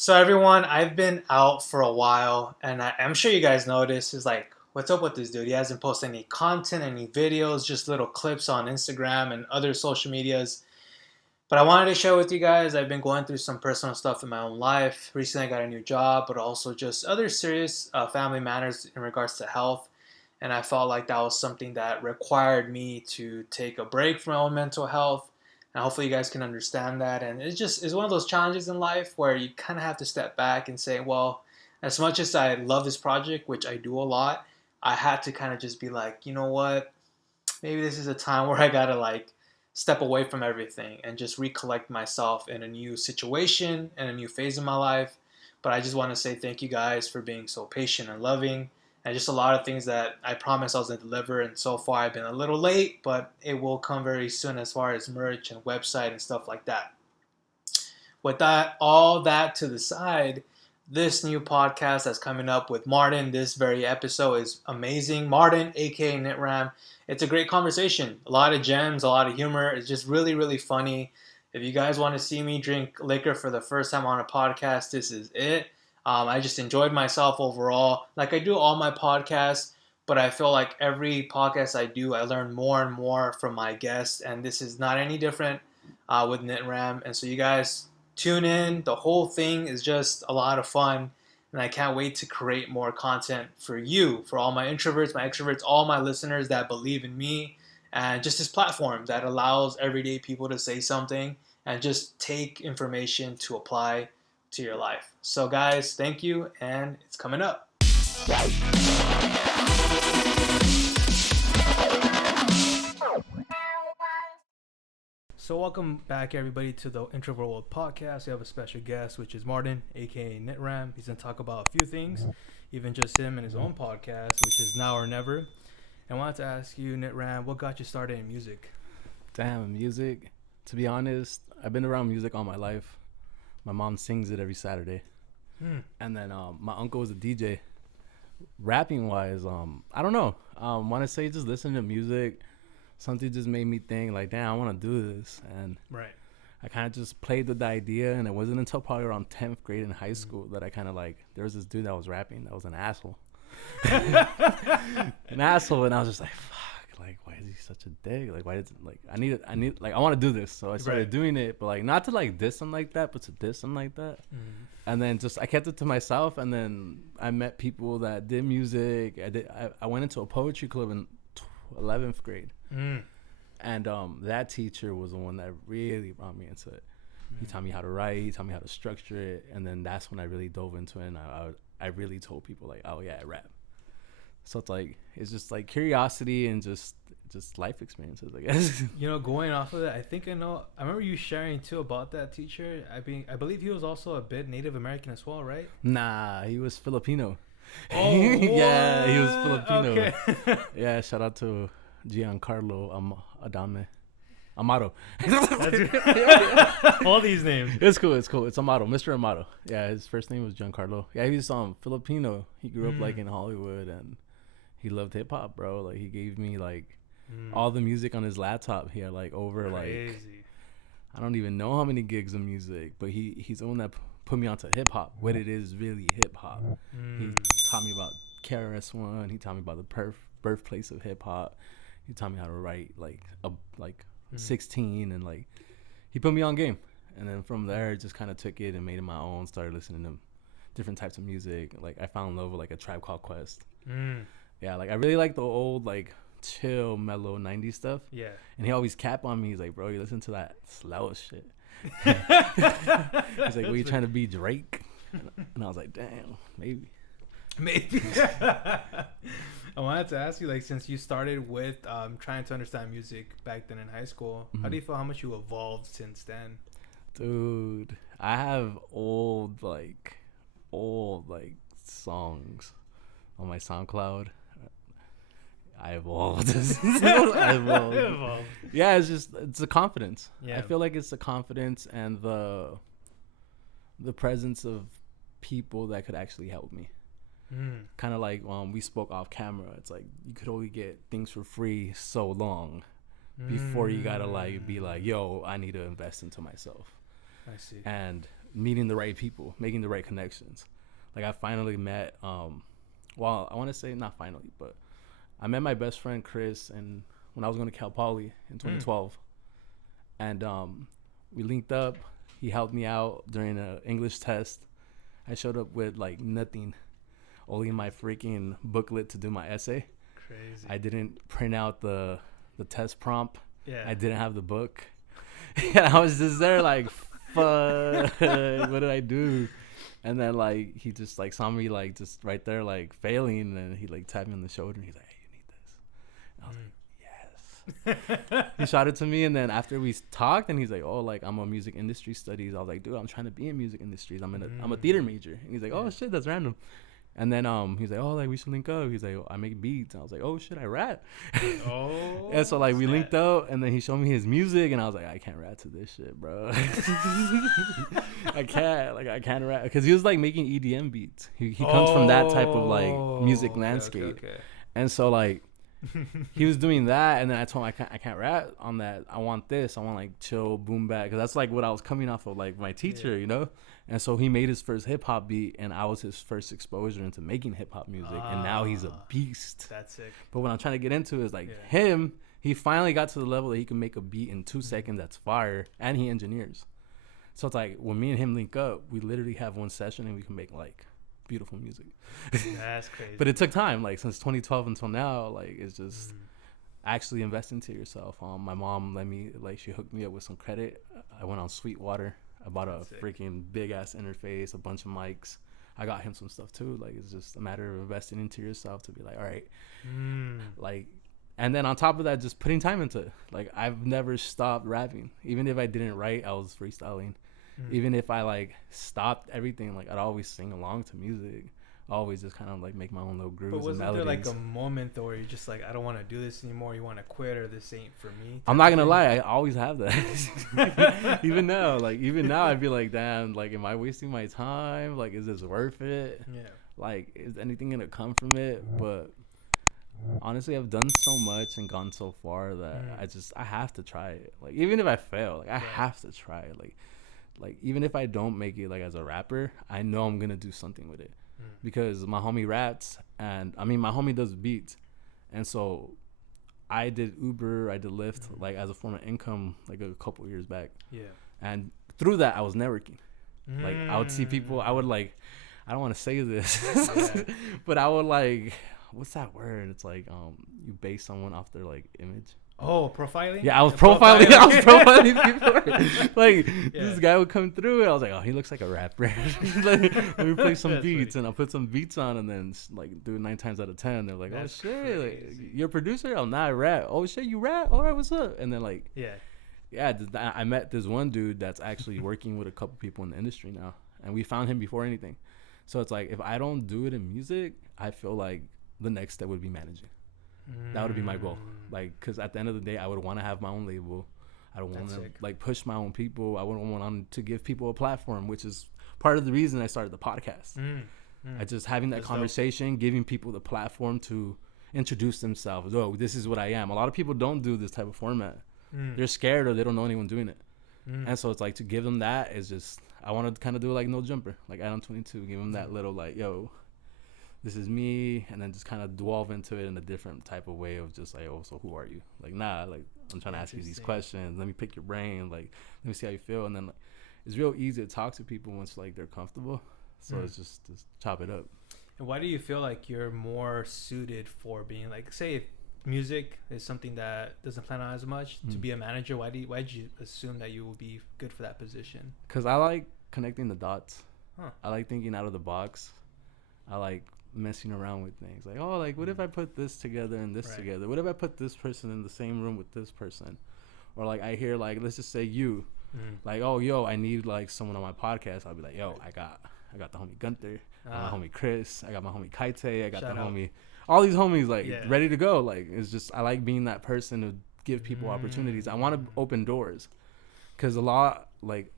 So everyone, I've been out for a while, and I'm sure you guys noticed. Is like, what's up with this dude? He hasn't posted any content, any videos, just little clips on Instagram and other social medias. But I wanted to share with you guys. I've been going through some personal stuff in my own life. Recently, I got a new job, but also just other serious family matters in regards to health. And I felt like that was something that required me to take a break from my own mental health. And hopefully, you guys can understand that. And it's one of those challenges in life where you kind of have to step back and say, well, as much as I love this project, which I do a lot, I had to kind of just be like, you know what? Maybe this is a time where I gotta like step away from everything and just recollect myself in a new situation and a new phase of my life. But I just want to say thank you guys for being so patient and loving, and just a lot of things that I promised I was going to deliver. And so far, I've been a little late, but it will come very soon as far as merch and website and stuff like that. With that, all that to the side, this new podcast that's coming up with Martin, this very episode is amazing. Martin, aka Nitram, it's a great conversation. A lot of gems, a lot of humor. It's just really, really funny. If you guys want to see me drink liquor for the first time on a podcast, this is it. I just enjoyed myself overall. Like I do all my podcasts, but I feel like every podcast I do, I learn more and more from my guests, and this is not any different with Nitram. And so you guys tune in. The whole thing is just a lot of fun, and I can't wait to create more content for you, for all my introverts, my extroverts, all my listeners that believe in me, and just this platform that allows everyday people to say something and just take information to apply to your life. So guys, thank you, and it's coming up. So welcome back, everybody, to the Introvert World Podcast. We have a special guest, which is Martin, aka Nitram. He's gonna talk about a few things, even just him and his own podcast, which is Now or Never. And I wanted to ask you, Nitram, what got you started in music? Damn, music. To be honest, I've been around music all my life. My mom sings it every Saturday. And then my uncle was a DJ. Rapping wise, I don't know. Want to say just listening to music, something just made me think like, damn, I want to do this. And Right. I kind of just played with the idea, and it wasn't until probably around 10th grade in high school that I kind of like, there was this dude that was rapping that was an asshole. An asshole, and I was just like, fuck, like, why is he such a dick? Like, why is like, I want to do this. So I started doing it, but like, not to like diss him like that, but to diss him like that. And then just, I kept it to myself, and then I met people that did music. I went into a poetry club in 11th grade. And that teacher was the one that really brought me into it. He taught me how to write, he taught me how to structure it, and then that's when I really dove into it, and I really told people like, oh yeah, I rap. So it's like, it's just like curiosity and just life experiences, I guess. You know, going off of that, I think I know. I remember you sharing too about that teacher. I believe he was also a bit Native American as well, right? Nah, he was Filipino. Oh, yeah, he was Filipino. Okay. Yeah, shout out to Giancarlo Amato. All these names. It's cool. It's Amato, Mr. Amato. Yeah, his first name was Giancarlo. Yeah, he was Filipino. He grew up like in Hollywood, and he loved hip hop, bro. Like, he gave me like all the music on his laptop. He had like over Crazy. like, I don't even know how many gigs of music, but he's the one that put me onto hip hop. What it is really hip hop. He taught me about KRS-One. He taught me about the birthplace of hip hop. He taught me how to write like 16, and like he put me on game. And then from there, just kind of took it and made it my own. Started listening to different types of music. Like, I fell in love with like a Tribe Called Quest. Yeah, like I really like the old like chill, mellow 90s stuff. Yeah. And he always cap on me. He's like, bro, you listen to that slow shit. He's like, were you trying to be Drake? And I was like, damn, maybe. I wanted to ask you, like, since you started with trying to understand music back then in high school, how do you feel how much you evolved since then? Dude, I have old songs on my SoundCloud. I evolved. I evolved. Yeah, it's the confidence. Yeah. I feel like it's the confidence and the presence of people that could actually help me. Kind of like we spoke off camera. It's like you could only get things for free so long before you gotta like be like, yo, I need to invest into myself. I see. And meeting the right people, making the right connections. Like I finally met, well, I want to say not finally, but I met my best friend Chris, and when I was going to Cal Poly in 2012, and we linked up. He helped me out during an English test. I showed up with like nothing, only my freaking booklet to do my essay. Crazy. I didn't print out the test prompt. Yeah. I didn't have the book. And I was just there like, fuck, what did I do? And then like he just like saw me like just right there like failing, and he like tapped me on the shoulder and he's like, hey, you need this. And I was like, yes. He shot it to me, and then after we talked, and he's like, oh, like I'm a music industry studies. I was like, dude, I'm trying to be in music industries. I'm a theater major. And he's like, oh shit, that's random. And then he's like, oh, like we should link up. He's like, oh, I make beats. And I was like, oh shit, I rap. Oh. And so like we linked up, and then he showed me his music, and I was like, I can't rap to this shit, bro. I can't rap, because he was like making EDM beats. He comes from that type of like music landscape. Okay. And so like he was doing that, and then I told him I can't rap on that. I want this. I want like chill boom bap, because that's like what I was coming off of, like my teacher, you know. And so he made his first hip hop beat, and I was his first exposure into making hip hop music, and now he's a beast. That's sick. But what I'm trying to get into is like him. He finally got to the level that he can make a beat in 2 seconds that's fire, and he engineers. So it's like when me and him link up, we literally have one session and we can make like beautiful music. That's crazy. But it took time, like since 2012 until now. Like it's just actually invest into yourself. My mom let me, like, she hooked me up with some credit. I went on Sweetwater. I bought a freaking big ass interface, a bunch of mics. I got him some stuff too. Like it's just a matter of investing into yourself to be like, all right, like, and then on top of that, just putting time into it. Like I've never stopped rapping. Even if I didn't write, I was freestyling. Even if I like stopped everything, like I'd always sing along to music. Always just kind of like make my own little grooves. But wasn't there like a moment though where you're just like, I don't want to do this anymore, you want to quit, or this ain't for me? I'm not gonna lie, I always have that. even now I'd be like, damn, like am I wasting my time? Like is this worth it? Yeah. Like is anything gonna come from it? But honestly, I've done so much and gone so far that I have to try it. Like even if I fail, like I have to try it. Like even if I don't make it like as a rapper, I know I'm gonna do something with it. Because my homie raps, and I mean my homie does beats, and so I did Uber, I did Lyft, like as a form of income, like a couple years back. Yeah. And through that, I was networking. Like I would see people, I would like, I don't want to say this, but I would like, what's that word? It's like you base someone off their like image. Oh, profiling? Yeah, I was profiling. I was profiling people. Like this guy would come through, and I was like, "Oh, he looks like a rapper." Like, let me play some beats, and I'll put some beats on, and then like do it 9 times out of 10. They're like, "Oh shit, like, you're a producer? I'm not a rap. Oh shit, you rap? All right, what's up?" And then like, I met this one dude that's actually working with a couple people in the industry now, and we found him before anything. So it's like if I don't do it in music, I feel like the next step would be managing. That would be my goal. Like, because at the end of the day, I would want to have my own label. I don't want to like push my own people. I wouldn't want to give people a platform, which is part of the reason I started the podcast. I just having that conversation, giving people the platform to introduce themselves. Oh, this is what I am. A lot of people don't do this type of format. They're scared, or they don't know anyone doing it. And so it's like to give them that is just, I want to kind of do it like No Jumper, like Adam 22, give them that little like, yo, this is me, and then just kind of delve into it in a different type of way of just like, oh, so who are you? Like, nah, like I'm trying to ask you these questions. Let me pick your brain. Like, let me see how you feel. And then like, it's real easy to talk to people once like they're comfortable. So it's just chop it up. And why do you feel like you're more suited for being like, say, if music is something that doesn't plan on as much to be a manager? Why did you assume that you will be good for that position? Because I like connecting the dots. I like thinking out of the box. I like messing around with things, like, oh, like what if I put this together and this together? What if I put this person in the same room with this person? Or like I hear like, let's just say you like, oh, yo, I need like someone on my podcast. I'll be like, yo, I got the homie Gunther, I got my homie Chris, I got my homie Kaite, I got the homie, all these homies like ready to go. Like it's just, I like being that person to give people opportunities. I want to open doors, because a lot like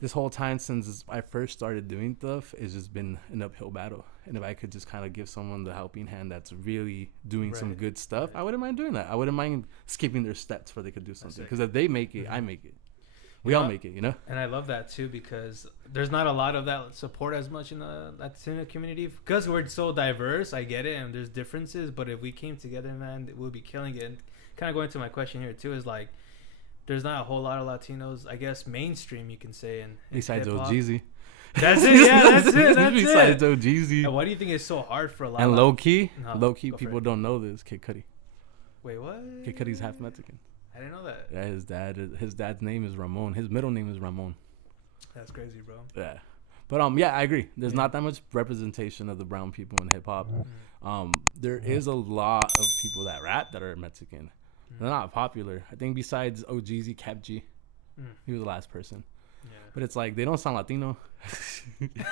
this whole time since I first started doing stuff, it's just been an uphill battle. And if I could just kind of give someone the helping hand that's really doing some good stuff, I wouldn't mind doing that. I wouldn't mind skipping their steps where they could do something. Because if they make it, I make it. We all make it, you know. And I love that too, because there's not a lot of that support as much in the Latino community, because we're so diverse. I get it, and there's differences, but if we came together, man, we'll be killing it. And kind of going to my question here too is like, there's not a whole lot of Latinos, I guess, mainstream, you can say, in Besides hip-hop. OGZ. That's it. Yeah, that's it. That's Besides it. OGZ. And why do you think it's so hard for a lot? And low key, go people don't know this. Kid Cudi. Wait, what? Kid Cudi's half Mexican. I didn't know that. Yeah, his dad's name is Ramon. His middle name is Ramon. That's crazy, bro. Yeah, but yeah, I agree. There's not that much representation of the brown people in hip hop. There is a lot of people that rap that are Mexican. They're not popular. I think besides OGZ, Cap G, he was the last person. Yeah. But it's like they don't sound Latino.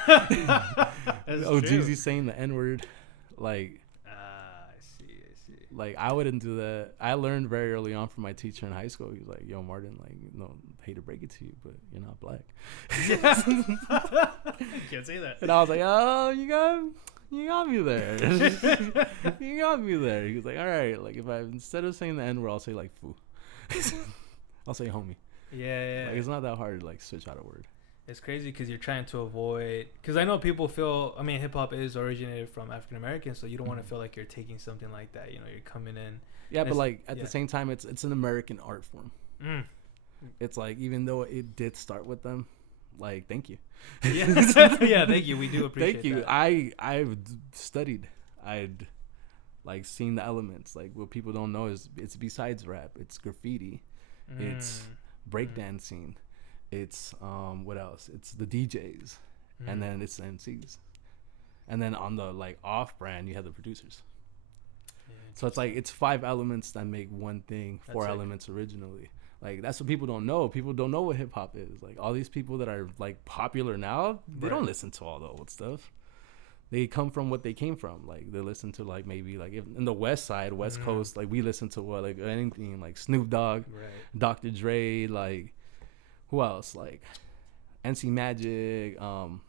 OGZ saying the N word, like. Like, I wouldn't do that. I learned very early on from my teacher in high school. He was like, yo, Martin, like, hate to break it to you, but you're not black. Can't say that. And I was like, oh, you got me there. You got me there. He was like, all right, like, instead of saying the N word, I'll say, like, foo. I'll say homie. Yeah. Like, it's not that hard to, like, switch out a word. It's crazy because you're trying to avoid, because I know people feel, I mean, hip hop is originated from African Americans, so you don't want to feel like you're taking something like that. You're coming in. Yeah, but like at the same time, it's an American art form. It's like, even though it did start with them, like, thank you. Yeah, thank you. We do appreciate thank you. that. I've studied. I'd like seen the elements. Like, what people don't know is it's besides rap, it's graffiti, it's breakdancing. It's what else? It's the DJs, and then it's the MCs, and then on the like off brand you have the producers. Yeah, so it's like it's 5 elements that make one thing. 4 elements originally. Like, that's what people don't know. People don't know what hip hop is. Like, all these people that are like popular now, they don't listen to all the old stuff. They come from what they came from. Like, they listen to like maybe like in the West Side, West Coast. Like, we listen to what, like anything like Snoop Dogg, Dr. Dre, like. Who else? Like NC Magic,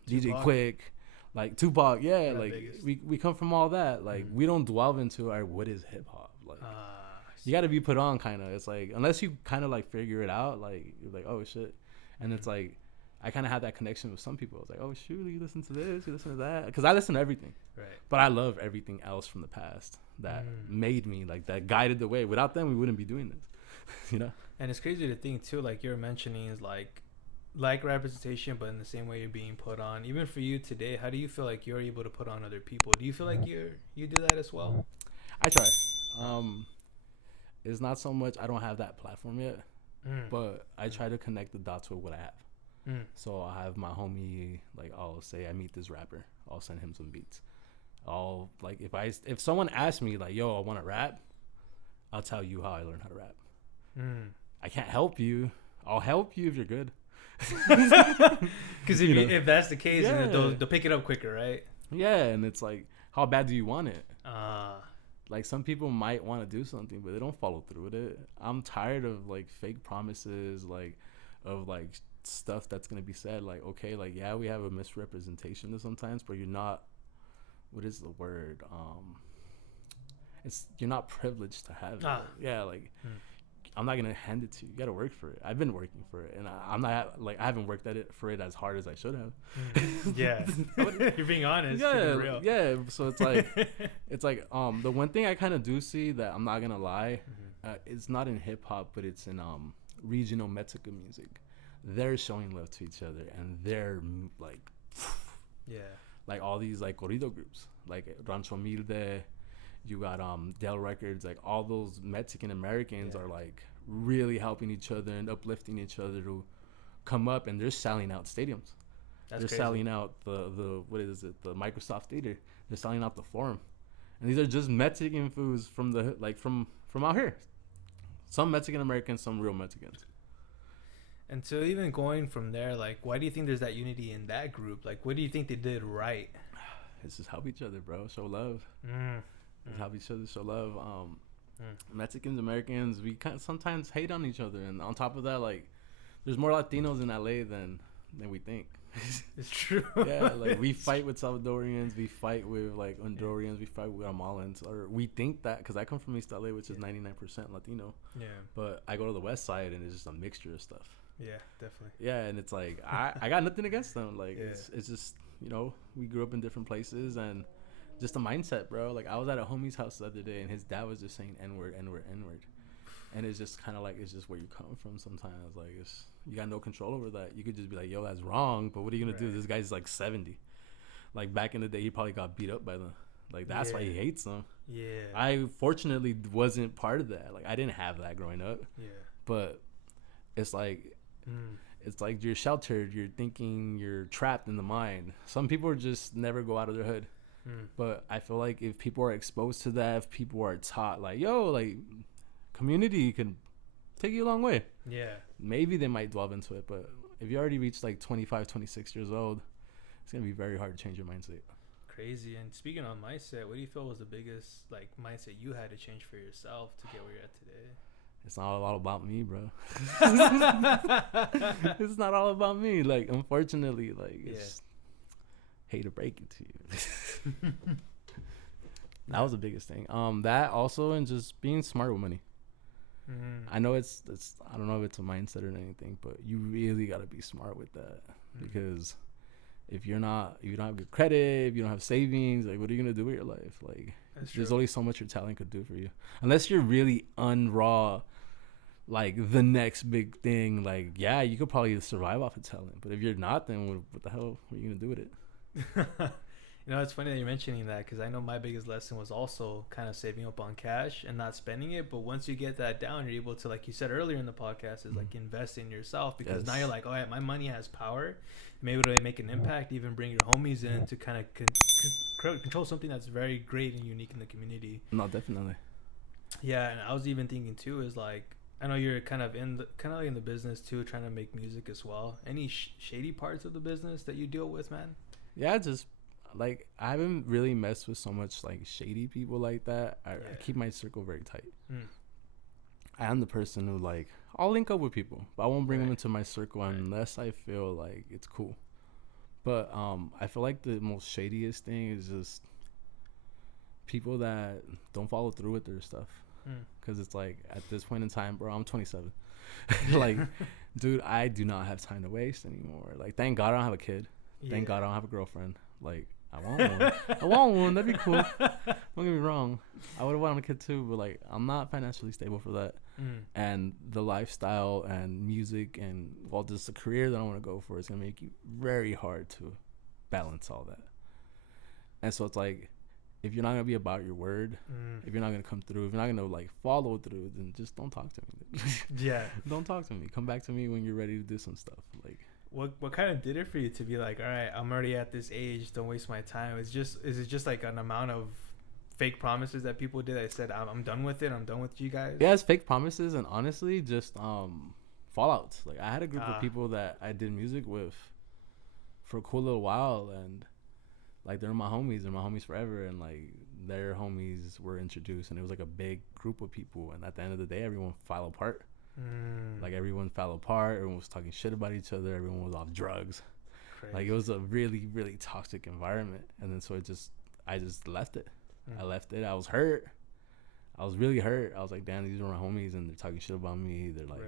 DJ Quick, like Tupac. Yeah, like we come from all that. Like, we don't delve into what is hip hop. Like, you got to be put on, kind of. It's like, unless you kind of like figure it out, like, you're like, oh shit. And it's like, I kind of had that connection with some people. I was like, oh shoot, you listen to this, you listen to that, because I listen to everything. Right. But I love everything else from the past that made me, like, that guided the way. Without them, we wouldn't be doing this. And it's crazy to think too, like you're mentioning, is like representation, but in the same way you're being put on. Even for you today, how do you feel like you're able to put on other people? Do you feel like you do that as well? I try. It's not so much I don't have that platform yet, but I try to connect the dots with what I have. So I have my homie, like, I'll say I meet this rapper, I'll send him some beats. I'll, like, if someone asks me like, yo, I want to rap, I'll tell you how I learned how to rap. I can't help you. I'll help you if you're good. Because if that's the case, then they'll pick it up quicker, right? Yeah, and it's like, how bad do you want it? Like, some people might want to do something, but they don't follow through with it. I'm tired of like fake promises, like of like stuff that's gonna be said. Like, okay, like, yeah, we have a misrepresentation sometimes, but you're not. What is the word? You're not privileged to have it. Yeah, like. I'm not gonna hand it to you. You gotta work for it. I've been working for it, and I'm not like, I haven't worked for it as hard as I should have. Yeah, you're being honest. Yeah, real. Yeah. So it's like, the one thing I kind of do see that I'm not gonna lie, it's not in hip hop, but it's in regional Mexican music. They're showing love to each other, and they're like, like all these like corrido groups, like Rancho Humilde. You got Del Records, like all those Mexican Americans are like really helping each other and uplifting each other to come up, and they're selling out stadiums. They're crazy. Selling out the what is it, the Microsoft Theater. They're selling out the Forum, and these are just Mexican foods from the from out here. Some Mexican Americans, some real Mexicans. And so even going from there, like, why do you think there's that unity in that group? Like, what do you think they did right? It's just help each other, bro. Show love. Help each other, show love. Mexicans, Americans, we sometimes hate on each other, and on top of that, like, there's more Latinos in LA than we think. It's true. Yeah, like, we fight with Salvadorians, we fight with like Hondurans, we fight with Guatemalans, or we think that, because I come from East LA, which is 99% Latino. Yeah. But I go to the West Side, and it's just a mixture of stuff. Yeah, definitely. Yeah, and it's like I got nothing against them. Like Yeah. it's just, you know, we grew up in different places and just the mindset, bro. Like I was at a homie's house the other day and his dad was just saying N word, N word, N word. And it's just kind of like, it's just where you come from sometimes. Like it's, you got no control over that. You could just be like, yo, that's wrong, but what are you gonna do? This guy's like 70. Like back in the day he probably got beat up by them. Like that's why he hates them. Yeah. I fortunately wasn't part of that. Like I didn't have that growing up. Yeah. But it's like it's like you're sheltered, you're thinking, you're trapped in the mind. Some people just never go out of their hood. But I feel like if people are exposed to that, if people are taught like, yo, like community can take you a long way. Yeah. Maybe they might delve into it, but if you already reached like 25, 26 years old, it's going to be very hard to change your mindset. Crazy. And speaking on mindset, what do you feel was the biggest like mindset you had to change for yourself to get where you're at today? It's not all about me, bro. It's not all about me. Like, unfortunately, like, it's hate to break it to you. That was the biggest thing. That also, and just being smart with money. I know it's I don't know if it's a mindset or anything, but you really got to be smart with that because if you don't have good credit, if you don't have savings, like what are you gonna do with your life? Like there's only so much your talent could do for you, unless you're really unraw, like the next big thing. Like yeah, you could probably survive off of talent, but if you're not, then what the hell are you gonna do with it? You know, it's funny that you're mentioning that because I know my biggest lesson was also kind of saving up on cash and not spending it. But once you get that down, you're able to, like you said earlier in the podcast, is like invest in yourself because now you're like, all right, my money has power. Maybe it'll make an impact, even bring your homies in to kind of control something that's very great and unique in the community. No, definitely. Yeah, and I was even thinking too is like, I know you're kind of in the business too, trying to make music as well. Any shady parts of the business that you deal with, man? Yeah, just like I haven't really messed with so much like shady people like that. I keep my circle very tight. I am the person who like I'll link up with people, but I won't bring them into my circle unless I feel like it's cool. But I feel like the most shadiest thing is just people that don't follow through with their stuff. Because it's like at this point in time, bro, I'm 27. Like, dude, I do not have time to waste anymore. Like, thank God I don't have a kid. Thank God I don't have a girlfriend. Like, I want one. I want one. That'd be cool. Don't get me wrong. I would have wanted a kid too, but like, I'm not financially stable for that. And the lifestyle and music and well, just the career that I want to go for is gonna make you very hard to balance all that. And so it's like, if you're not gonna be about your word, if you're not gonna come through, if you're not gonna like follow through, then just don't talk to me. Don't talk to me. Come back to me when you're ready to do some stuff. Like, what kind of did it for you to be like, all right, I'm already at this age, don't waste my time? Is it just like an amount of fake promises that people did that said I'm done with it, I'm done with you guys? Yeah, it's fake promises and honestly just fallouts. Like I had a group of people that I did music with for a cool little while, and like they're my homies forever, and like their homies were introduced and it was like a big group of people, and at the end of the day everyone fell apart. Like everyone fell apart, everyone was talking shit about each other, everyone was off drugs. Crazy. Like it was a really, really toxic environment. And then so I just left it. I left it. I was hurt. I was really hurt. I was like, damn, these are my homies and they're talking shit about me. They're like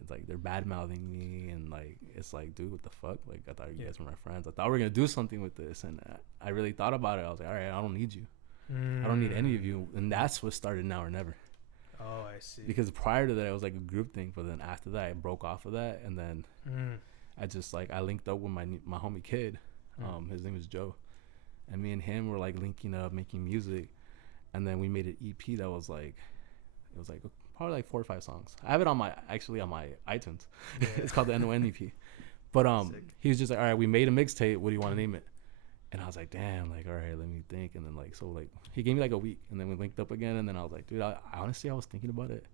it's like they're bad mouthing me, and like it's like, dude, what the fuck? Like I thought you guys were my friends. I thought we were gonna do something with this, and I really thought about it. I was like, all right, I don't need you. I don't need any of you. And that's what started Now or Never. Oh, I see. Because prior to that, it was like a group thing, but then after that, I broke off of that, and then I just like I linked up with my homie Kid. His name is Joe, and me and him were like linking up, making music, and then we made an EP that was like, it was like probably like 4 or 5 songs. I have it on my iTunes. It's called the NON EP. But he was just like, all right, we made a mixtape. What do you want to name it? And I was like, damn, like, all right, let me think. And then like, so like, he gave me like a week, and then we linked up again. And then I was like, dude, honestly, I was thinking about it.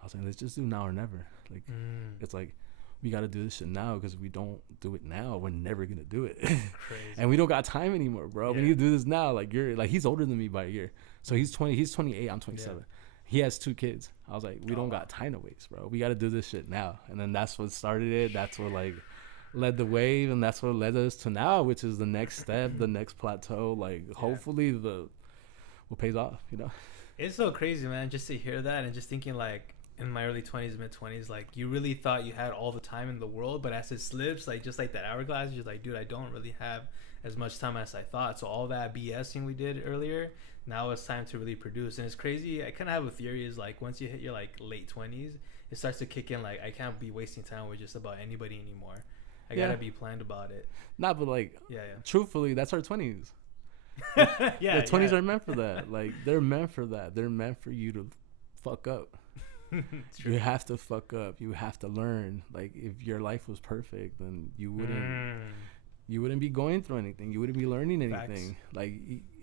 I was like, let's just do Now or Never. Like, it's like, we got to do this shit now, because if we don't do it now, we're never going to do it. Crazy. And we don't got time anymore, bro. We need to do this now. Like, he's older than me by a year. So he's 28, I'm 27. He has 2 kids. I was like, we don't got time to waste, bro. We got to do this shit now. And then that's what started it. That's what like led the wave, and that's what led us to now, which is the next step, the next plateau. Like hopefully what pays off, you know. It's so crazy, man, just to hear that and just thinking like in my early 20s, mid 20s, like you really thought you had all the time in the world, but as it slips, like just like that hourglass, you're like, dude, I don't really have as much time as I thought. So all that BSing we did earlier, now it's time to really produce. And it's crazy. I kind of have a theory is like once you hit your like late 20s, it starts to kick in. Like I can't be wasting time with just about anybody anymore. I gotta be planned about it. Nah, but like, truthfully, that's our 20s. Yeah, the 20s are meant for that. Like they're meant for that. They're meant for you to fuck up. You have to fuck up. You have to learn. Like if your life was perfect, then you wouldn't be going through anything. You wouldn't be learning anything. Facts. Like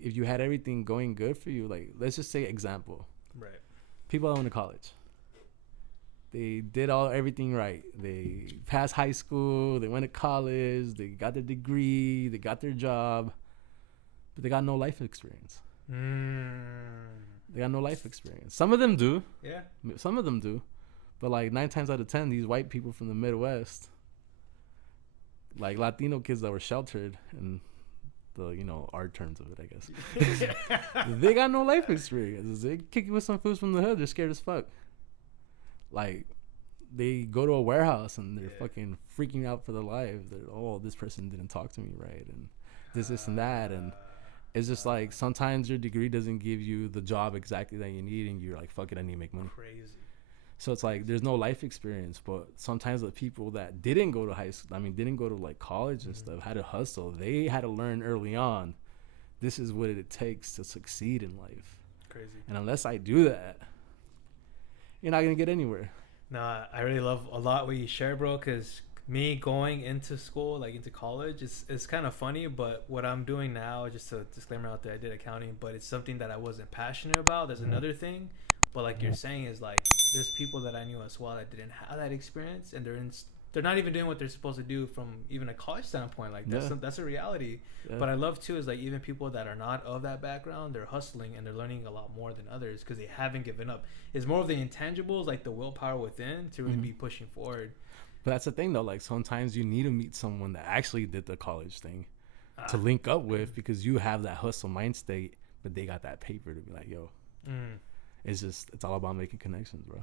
if you had everything going good for you, like let's just say example. Right. People that went to college. They did everything right. They passed high school. They went to college. They got their degree. They got their job. But they got no life experience. They got no life experience. Some of them do. Yeah. Some of them do. But like 9 times out of 10, these white people from the Midwest, like Latino kids that were sheltered in the, our terms of it, I guess. They got no life experience. They kick you with some fools from the hood. They're scared as fuck. Like, they go to a warehouse and they're fucking freaking out for their lives. They're, this person didn't talk to me right. And this and that. And it's just like sometimes your degree doesn't give you the job exactly that you need, and you're like, fuck it, I need to make money. Crazy. So it's like there's no life experience, but sometimes the people that didn't go to high school, didn't go to like college and stuff, had to hustle. They had to learn early on, this is what it takes to succeed in life. Crazy. And unless I do that, you're not gonna get anywhere. Nah, I really love a lot what you share, bro, because me going into school, like into college, it's kind of funny, but what I'm doing now, just a disclaimer out there, I did accounting, but it's something that I wasn't passionate about. There's another thing, but like you're saying is like there's people that I knew as well that didn't have that experience, and they're not even doing what they're supposed to do from even a college standpoint. Like that's a reality. But I love too is like even people that are not of that background, they're hustling and they're learning a lot more than others because they haven't given up. It's more of the intangibles, like the willpower within to really be pushing forward. But that's the thing though, like sometimes you need to meet someone that actually did the college thing to link up with, because you have that hustle mind state, but they got that paper to be like, yo, it's all about making connections, bro.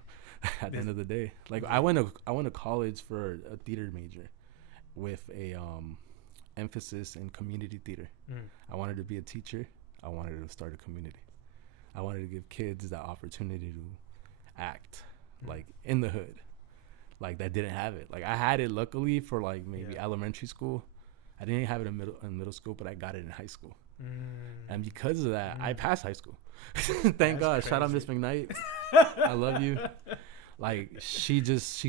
At the end of the day, like I went to college for a theater major with a emphasis in community theater. I wanted to be a teacher. I wanted to start a community. I wanted to give kids that opportunity to act like in the hood. Like that didn't have it. Like I had it luckily for like maybe elementary school. I didn't have it in middle school, but I got it in high school. And because of that, I passed high school. Thank God. Crazy. Shout out Miss McKnight. I love you. Like she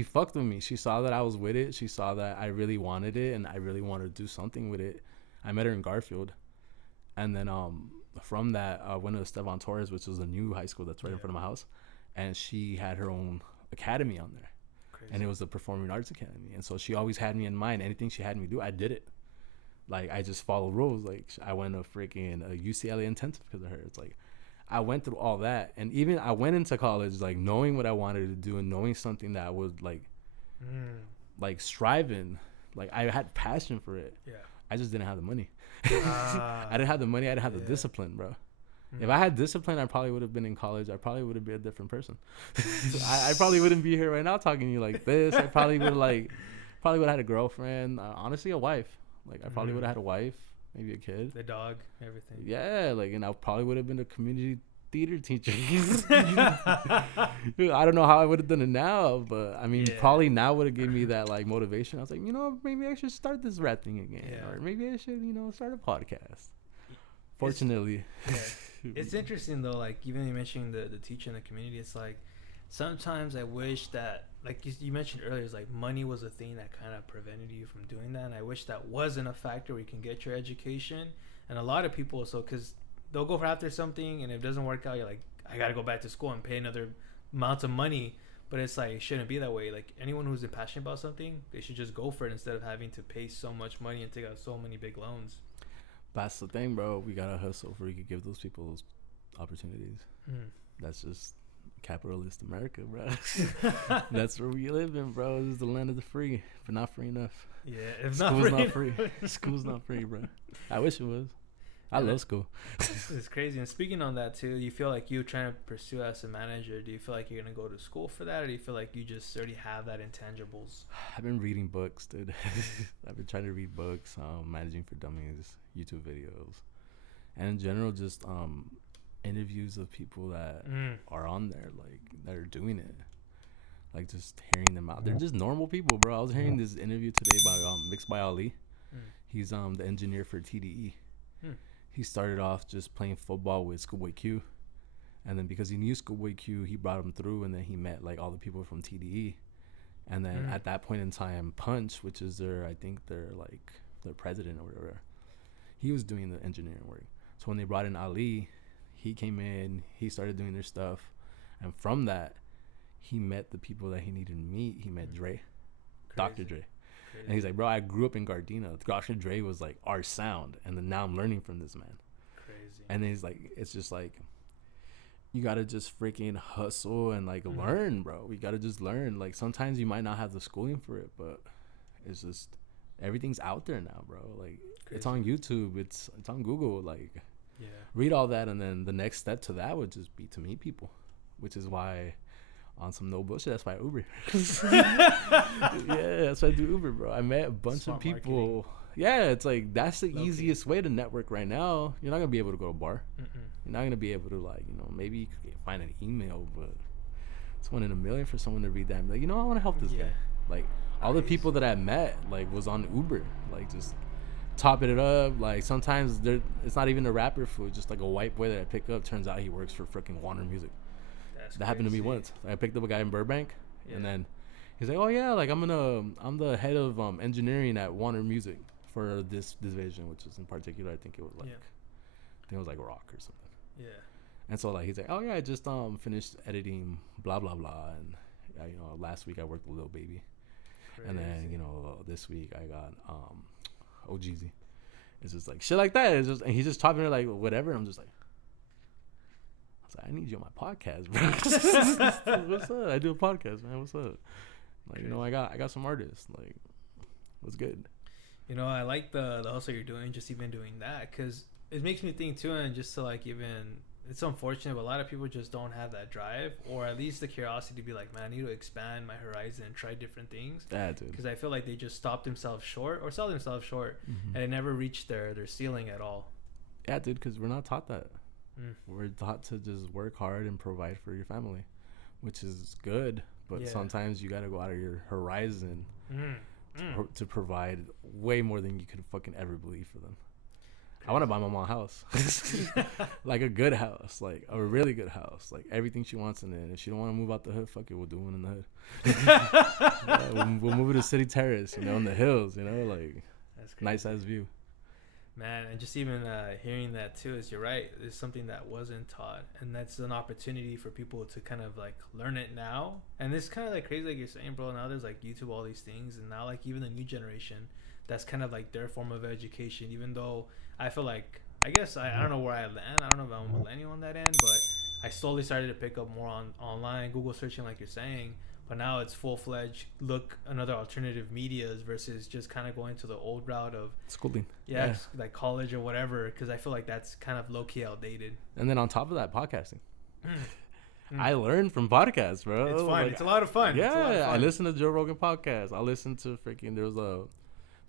fucked with me. She saw that I was with it. She saw that I really wanted it and I really wanted to do something with it. I met her in Garfield. And then from that, I went to Estevan Torres, which was a new high school that's right in front of my house. And she had her own academy on there. And it was the Performing Arts Academy. And so she always had me in mind. Anything she had me do, I did it. Like, I just followed rules. Like, I went to freaking UCLA intensive because of her. It's like, I went through all that. And even I went into college, like, knowing what I wanted to do and knowing something that was, like striving. Like, I had passion for it. Yeah. I just didn't have the money. I didn't have the money. I didn't have the discipline, bro. If I had discipline, I probably would have been in college. I probably would have been a different person. I probably wouldn't be here right now talking to you like this. I probably would have had a girlfriend. Honestly, a wife. Like I probably would have had a wife, maybe a kid, the dog, everything. Yeah, like, and I probably would have been a community theater teacher. I don't know how I would have done it now, but I mean, probably now would have given me that like motivation. I was like, maybe I should start this rap thing again, or maybe I should, start a podcast. Fortunately. It's interesting though, like even you mentioning the teacher in the community, it's like sometimes I wish that, like you mentioned earlier, it's like money was a thing that kind of prevented you from doing that, and I wish that wasn't a factor where you can get your education. And a lot of people, because they'll go after something and if it doesn't work out, you're like, I gotta go back to school and pay another amount of money. But it's like, it shouldn't be that way. Like anyone who's passionate about something, they should just go for it instead of having to pay so much money and take out so many big loans. That's the thing, bro. We gotta hustle for we could give those people those opportunities. That's just capitalist America, bro. That's where we live in, bro. This is the land of the free, but not free enough. Yeah, if school's not free. School's not free, bro. I wish it was. I love school. It's crazy. And speaking on that too, you feel like you trying to pursue as a manager, do you feel like you're gonna go to school for that, or do you feel like you just already have that intangibles? I've been reading books, dude. I've been trying to read books, managing for dummies, YouTube videos, and in general, just interviews of people that are on there, like that are doing it. Like just hearing them out. They're just normal people, bro. I was hearing this interview today by Mixed by Ali. He's the engineer for TDE. He started off just playing football with Schoolboy Q, and then because he knew Schoolboy Q, he brought him through, and then he met like all the people from TDE, and then at that point in time, Punch, which is I think their president or whatever, he was doing the engineering work. So when they brought in Ali, he came in, he started doing their stuff, and from that, he met the people that he needed to meet. He met Dre, Dr. Dre. Crazy. And he's like, bro, I grew up in Gardena. Dr. Dre was like our sound, and then now I'm learning from this man. Crazy. And then he's like, it's just like, you gotta just freaking hustle and like learn, bro. We gotta just learn. Like sometimes you might not have the schooling for it, but it's just everything's out there now, bro. Like crazy. It's on YouTube, it's on Google. Like, read all that, and then the next step to that would just be to meet people, which is why. On some no bullshit, that's why I Uber. Yeah, that's why I do Uber, bro. I met a bunch of people. Marketing. Yeah, it's like that's the easiest way to network right now. You're not gonna be able to go to a bar. You're not gonna be able to like, maybe you could find an email, but it's 1 in a million for someone to read that and be like, I want to help this guy. Like all the people that I met, like was on Uber, like just topping it up. Like sometimes it's not even a rapper food, just like a white boy that I pick up. Turns out he works for freaking Warner Music. That happened to me once. I picked up a guy in Burbank, and then he's like, "Oh yeah, like I'm the head of engineering at Warner Music for this division, which is in particular, I think it was like rock or something." Yeah. And so like he's like, "Oh yeah, I just finished editing blah blah blah, and last week I worked with Lil Baby, and then this week I got OGZ." It's just like shit like that. It's just and he's just talking to like whatever. And I'm just like. I need you on my podcast, bro. What's up? I do a podcast, man. What's up? Like, I got some artists. Like, what's good? I like the hustle you're doing, just even doing that, because it makes me think too, and just to like even, it's unfortunate, but a lot of people just don't have that drive, or at least the curiosity to be like, man, I need to expand my horizon and try different things. Yeah, dude. Because I feel like they just stop themselves short or sell themselves short, and they never reach their ceiling at all. Yeah, dude, because we're not taught that. We're taught to just work hard and provide for your family, which is good, but sometimes you gotta go out of your horizon to provide way more than you could fucking ever believe for them. Crazy. I want to buy my mom a house. Like a good house, like a really good house, like everything she wants in it. If she don't want to move out the hood, fuck it, we'll do one in the hood. We'll move it to City Terrace, in the hills, like nice ass view. Man, and just even hearing that too is, you're right, is something that wasn't taught, and that's an opportunity for people to kind of like learn it now. And it's kind of like crazy, like you're saying, bro. Now there's like YouTube, all these things, and now like even the new generation, that's kind of like their form of education. Even though I feel like, I guess I don't know where I land. I don't know if I'm a millennial on that end, but I slowly started to pick up more on online, Google searching, like you're saying. But now it's full-fledged look another alternative medias versus just kind of going to the old route of schooling. Yeah. Like college or whatever, because I feel like that's kind of low-key outdated. And then on top of that, podcasting. I learned from podcasts, bro. It's fun. It's a lot of fun. Yeah, I listen to Joe Rogan podcast. I listen to there was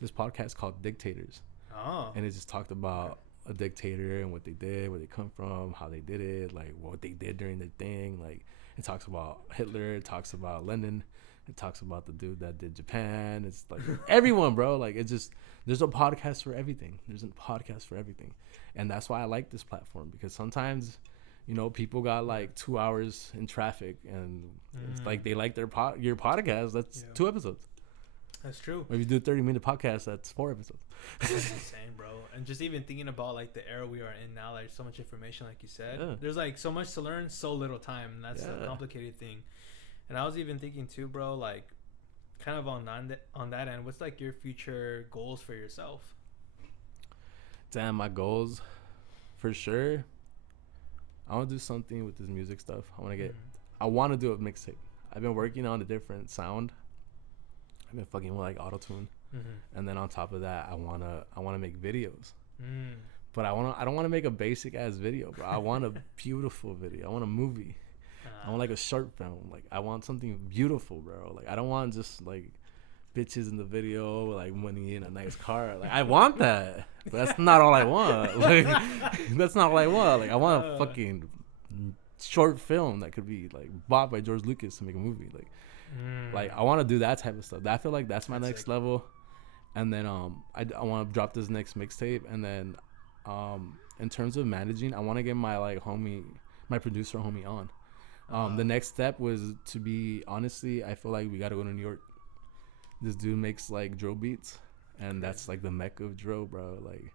this podcast called Dictators. Oh. And it just talked about a dictator and what they did, where they come from, how they did it, like what they did during their thing, like. It talks about Hitler. It talks about Lenin. It talks about the dude that did Japan. It's like everyone, bro. Like it's just there's a podcast for everything. There's a podcast for everything, and that's why I like this platform, because sometimes, people got like 2 hours in traffic, and it's like they like your podcast. That's 2 episodes. That's true. Or if you do a 30-minute podcast, that's 4 episodes. That's insane, bro. And just even thinking about like the era we are in now, like so much information, like you said, there's like so much to learn, so little time, and that's a complicated thing. And I was even thinking too, bro, like kind of on that end, what's like your future goals for yourself? Damn, my goals, for sure. I want to do something with this music stuff. I want to do a mixtape. I've been working on a different sound. I've been fucking with like auto-tune. And then on top of that, I wanna make videos. But I don't want to make a basic ass video, bro. I want a beautiful video. I want a movie. I want like a short film. Like I want something beautiful, bro. Like I don't want just like bitches in the video, like money in a nice car. Like I want that, but that's not all I want. Like that's not all I want. Like I want a fucking short film that could be like bought by George Lucas to make a movie. Like I want to do that type of stuff. I feel like that's my next level. And then I want to drop this next mixtape, and then in terms of managing, I want to get my my producer homie on. The next step was to be, honestly, I feel like we got to go to New York. This dude makes like drill beats, and that's like the mecca of drill, bro. Like,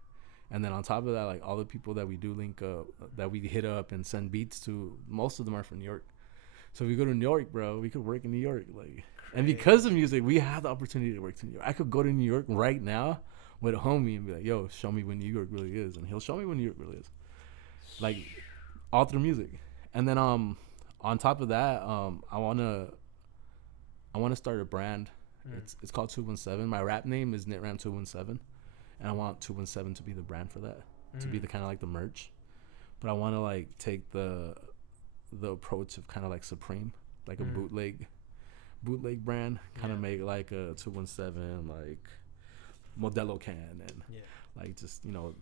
and then on top of that, like all the people that we do link up, that we hit up and send beats to, most of them are from New York. So if we go to New York, bro, we could work in New York. Like, and because of music, we have the opportunity to work to New York. I could go to New York right now with a homie and be like, yo, show me what New York really is. And he'll show me what New York really is. Like, all through music. And then on top of that, I wanna start a brand. It's called 217. My rap name is Nitram 217. And I want 217 to be the brand for that. To be the kind of like the merch. But I wanna like take the approach of kind of like Supreme, like a bootleg brand, kind of make like a 217 like Modelo can, and like just, you know,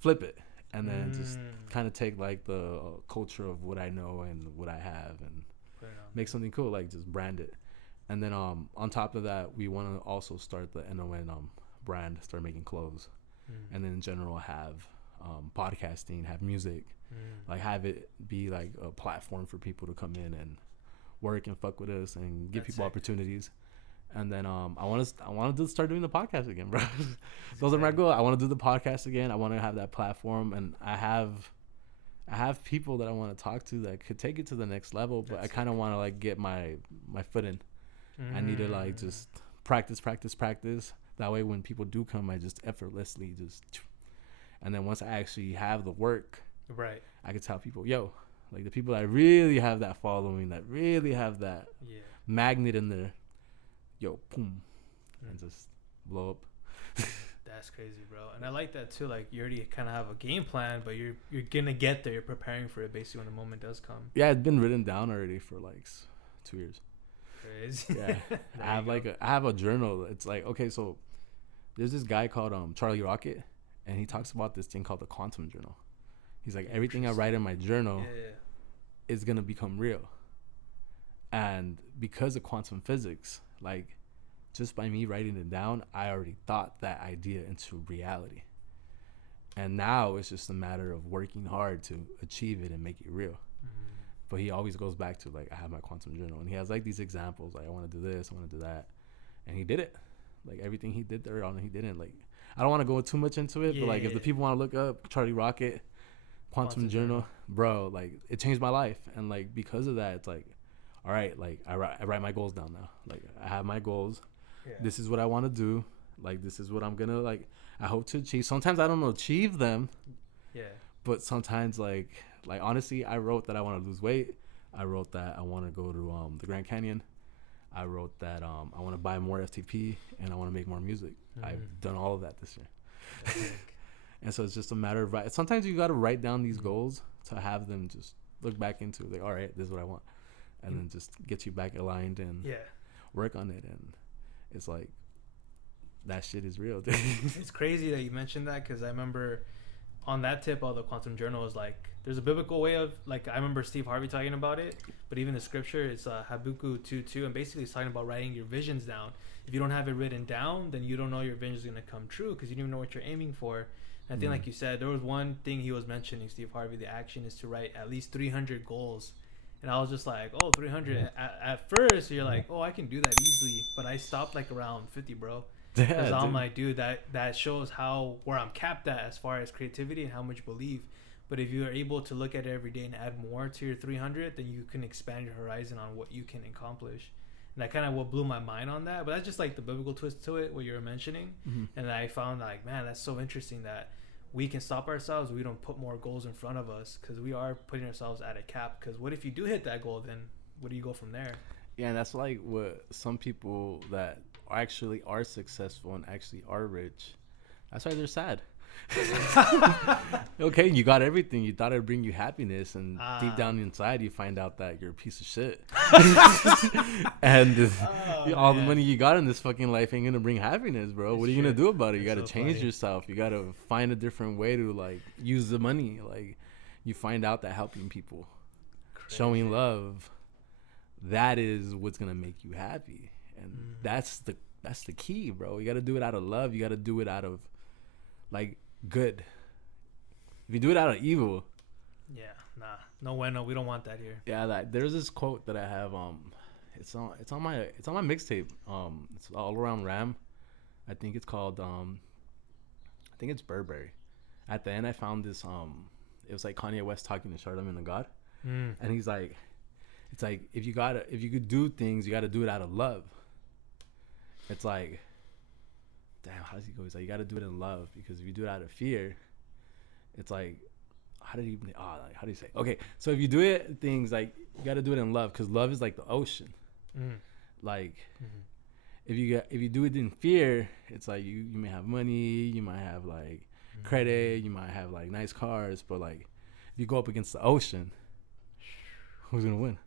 flip it, and then just kind of take like the culture of what I know and what I have and make something cool, like just brand it. And then on top of that, we want to also start the NON brand, start making clothes, and then in general have podcasting, have music, like have it be like a platform for people to come in and work and fuck with us and give people opportunities. And then I want to start doing the podcast again, bro. Those are my goals. I want to do the podcast again. I want to have that platform, and I have people that I want to talk to that could take it to the next level. But I kind of want to like get my foot in. I need to like just practice. That way, when people do come, I just effortlessly just. And then once I actually have the work, right, I can tell people, yo, like the people that really have that following, that really have that magnet in there, yo, boom, and just blow up. That's crazy, bro. And I like that too. Like you already kind of have a game plan, but you're gonna get there. You're preparing for it basically when the moment does come. Yeah, it's been written down already for like 2 years. Crazy. Yeah, I have a journal. It's like, okay, so there's this guy called Charlie Rocket, and he talks about this thing called the quantum journal. He's like, everything I write in my journal is gonna become real. And because of quantum physics, like just by me writing it down, I already thought that idea into reality. And now it's just a matter of working hard to achieve it and make it real. But he always goes back to like, I have my quantum journal, and he has like these examples, like I want to do this, I want to do that, and he did it. Like everything he did there on, he didn't. Like, I don't want to go too much into it, but like if the people want to look up Charlie Rocket quantum journal, bro, like it changed my life. And like because of that, it's like, all right, like I write my goals down now. Like I have my goals. This is what I want to do. Like this is what I'm gonna like. I hope to achieve. Sometimes I don't achieve them. Yeah. But sometimes like honestly, I wrote that I want to lose weight. I wrote that I want to go to the Grand Canyon. I wrote that I want to buy more FTP and I want to make more music. I've done all of that this year. And so it's just a matter of sometimes you got to write down these goals to have them just look back into like, all right, this is what I want, and then just get you back aligned and work on it. And it's like that shit is real. It's crazy that you mentioned that, because I remember on that tip of the quantum journal is like there's a biblical way of like, I remember Steve Harvey talking about it, but even the scripture, it's Habakkuk 2:2, and basically it's talking about writing your visions down. If you don't have it written down, then you don't know your vision is going to come true, because you don't even know what you're aiming for. And I think like you said, there was one thing he was mentioning, Steve Harvey, the action is to write at least 300 goals. And I was just like, 300. At first you're like, I can do that easily, but I stopped like around 50, bro. Because I'm like, dude, that shows where I'm capped at as far as creativity and how much belief. But if you are able to look at it every day and add more to your 300, then you can expand your horizon on what you can accomplish. And that kind of what blew my mind on that. But that's just like the biblical twist to it, what you were mentioning. And I found like, man, that's so interesting that we can stop ourselves. We don't put more goals in front of us, because we are putting ourselves at a cap. Because what if you do hit that goal? Then where do you go from there? Yeah, and that's like what some people that actually are successful and actually are rich, that's why they're sad. Okay, you got everything. You thought it'd bring you happiness, and deep down inside, you find out that you're a piece of shit. And all the money you got in this fucking life ain't gonna bring happiness, bro. What are you gonna do about it? You gotta change yourself. You gotta find a different way to like use the money. Like, you find out that helping people, showing love, that is what's gonna make you happy, and that's the key, bro. You gotta do it out of love. You gotta do it out of like good. If you do it out of evil, no bueno, we don't want that here. Yeah, like there's this quote that I have. It's on my mixtape. It's all around Ram. I think it's called I think it's Burberry. At the end, I found this. It was like Kanye West talking to Charlamagne the God, and he's like, it's like if you could do things, you gotta do it out of love. It's like, damn, how does he go? He's like, you gotta do it in love, because if you do it out of fear, it's like, how do you say? Okay, so if you do it things like, you got to do it in love, because love is like the ocean. Like, if you do it in fear, it's like you may have money, you might have like credit, you might have like nice cars, but like if you go up against the ocean, who's gonna win?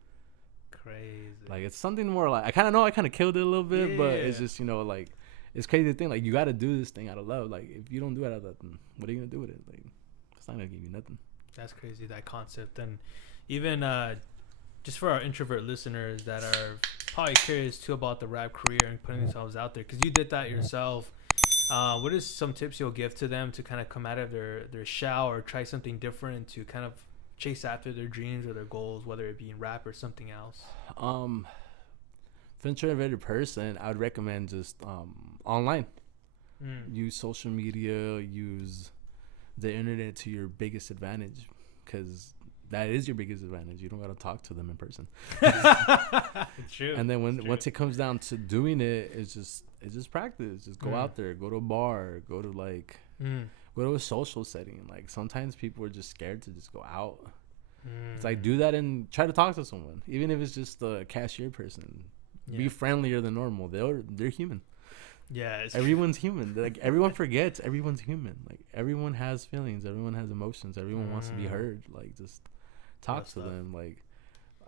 Crazy. Like, it's something more like, I kind of killed it a little bit, but it's just, like, it's crazy to think like you got to do this thing out of love. Like, if you don't do it out of that, then what are you gonna do with it? Like, it's not gonna give you nothing. That's crazy, that concept. And even just for our introvert listeners that are probably curious too about the rap career and putting themselves out there, because you did that yourself, what is some tips you'll give to them to kind of come out of their shell or try something different to kind of chase after their dreams or their goals, whether it be in rap or something else? For an introverted person, I would recommend just online. Use social media, use the internet to your biggest advantage, because that is your biggest advantage. You don't got to talk to them in person. It's true. And then once it comes down to doing it, it's just practice. Just go out there, go to a bar, go to go to a social setting. Like, sometimes people are just scared to just go out. It's like, do that and try to talk to someone, even if it's just a cashier person. Be friendlier than normal. They're human. Yeah, everyone's human. Like, everyone forgets everyone's human. Like, everyone has feelings, everyone has emotions, everyone wants to be heard. Like, just talk to them. Like,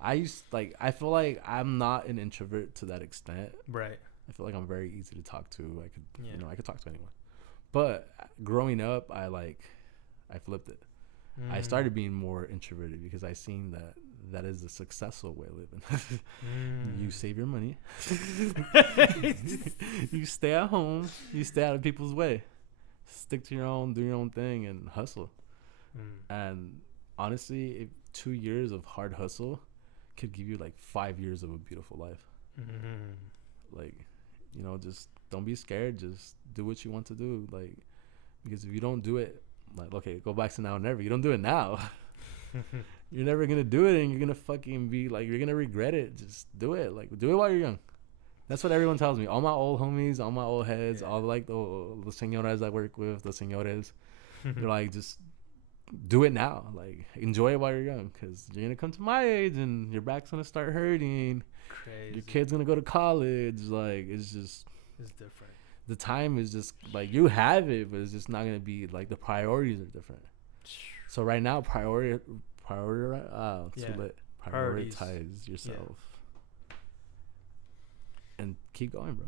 I feel like I'm not an introvert to that extent. Right. I feel like I'm very easy to talk to. I could talk to anyone. But growing up, I flipped it. I started being more introverted because I seen that is a successful way of living. You save your money. You stay at home. You stay out of people's way. Stick to your own, do your own thing, and hustle. And honestly, 2 years of hard hustle could give you like 5 years of a beautiful life. Like, just don't be scared. Just do what you want to do. Like, because if you don't do it, like, okay, go back to now and never. You don't do it now. You're never gonna do it, and you're gonna fucking be like, you're gonna regret it. Just do it. Like, do it while you're young. That's what everyone tells me. All my old homies, all my old heads, all like the señoras I work with, the señores, they're like, just do it now. Like, enjoy it while you're young, because you're gonna come to my age and your back's gonna start hurting. Crazy. Your kid's gonna go to college. Like, it's different. The time is just like, you have it, but it's just not gonna be like, the priorities are different. So right now, prioritize yourself and keep going, bro.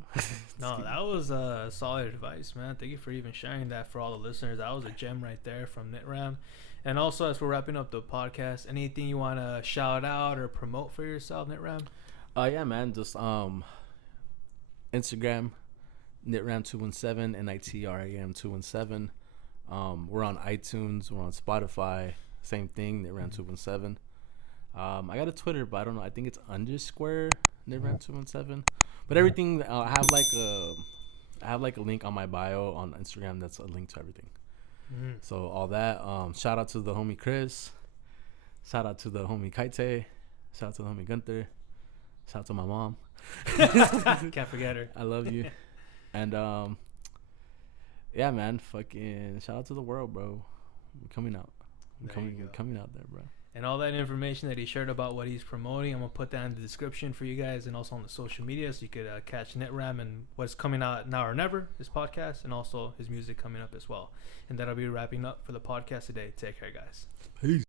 No, that was solid advice, man. Thank you for even sharing that for all the listeners. That was a gem right there from Nitram. And also, as we're wrapping up the podcast, anything you want to shout out or promote for yourself, Nitram? Yeah, man. Just Instagram, Nitram217, Nitram 217. We're on iTunes, we're on Spotify, same thing, Nitram217. I got a Twitter, but I don't know. I think it's _ Nitram217. But everything, I have like a link on my bio on Instagram that's a link to everything. So all that. Shout out to the homie Chris. Shout out to the homie Kaite. Shout out to the homie Gunther. Shout out to my mom. Can't forget her. I love you. And yeah, man, fucking shout out to the world, bro. We're coming out. We're coming out there, bro. And all that information that he shared about what he's promoting, I'm going to put that in the description for you guys and also on the social media so you could catch Nitram and what's coming out now or never, his podcast, and also his music coming up as well. And that'll be wrapping up for the podcast today. Take care, guys. Peace.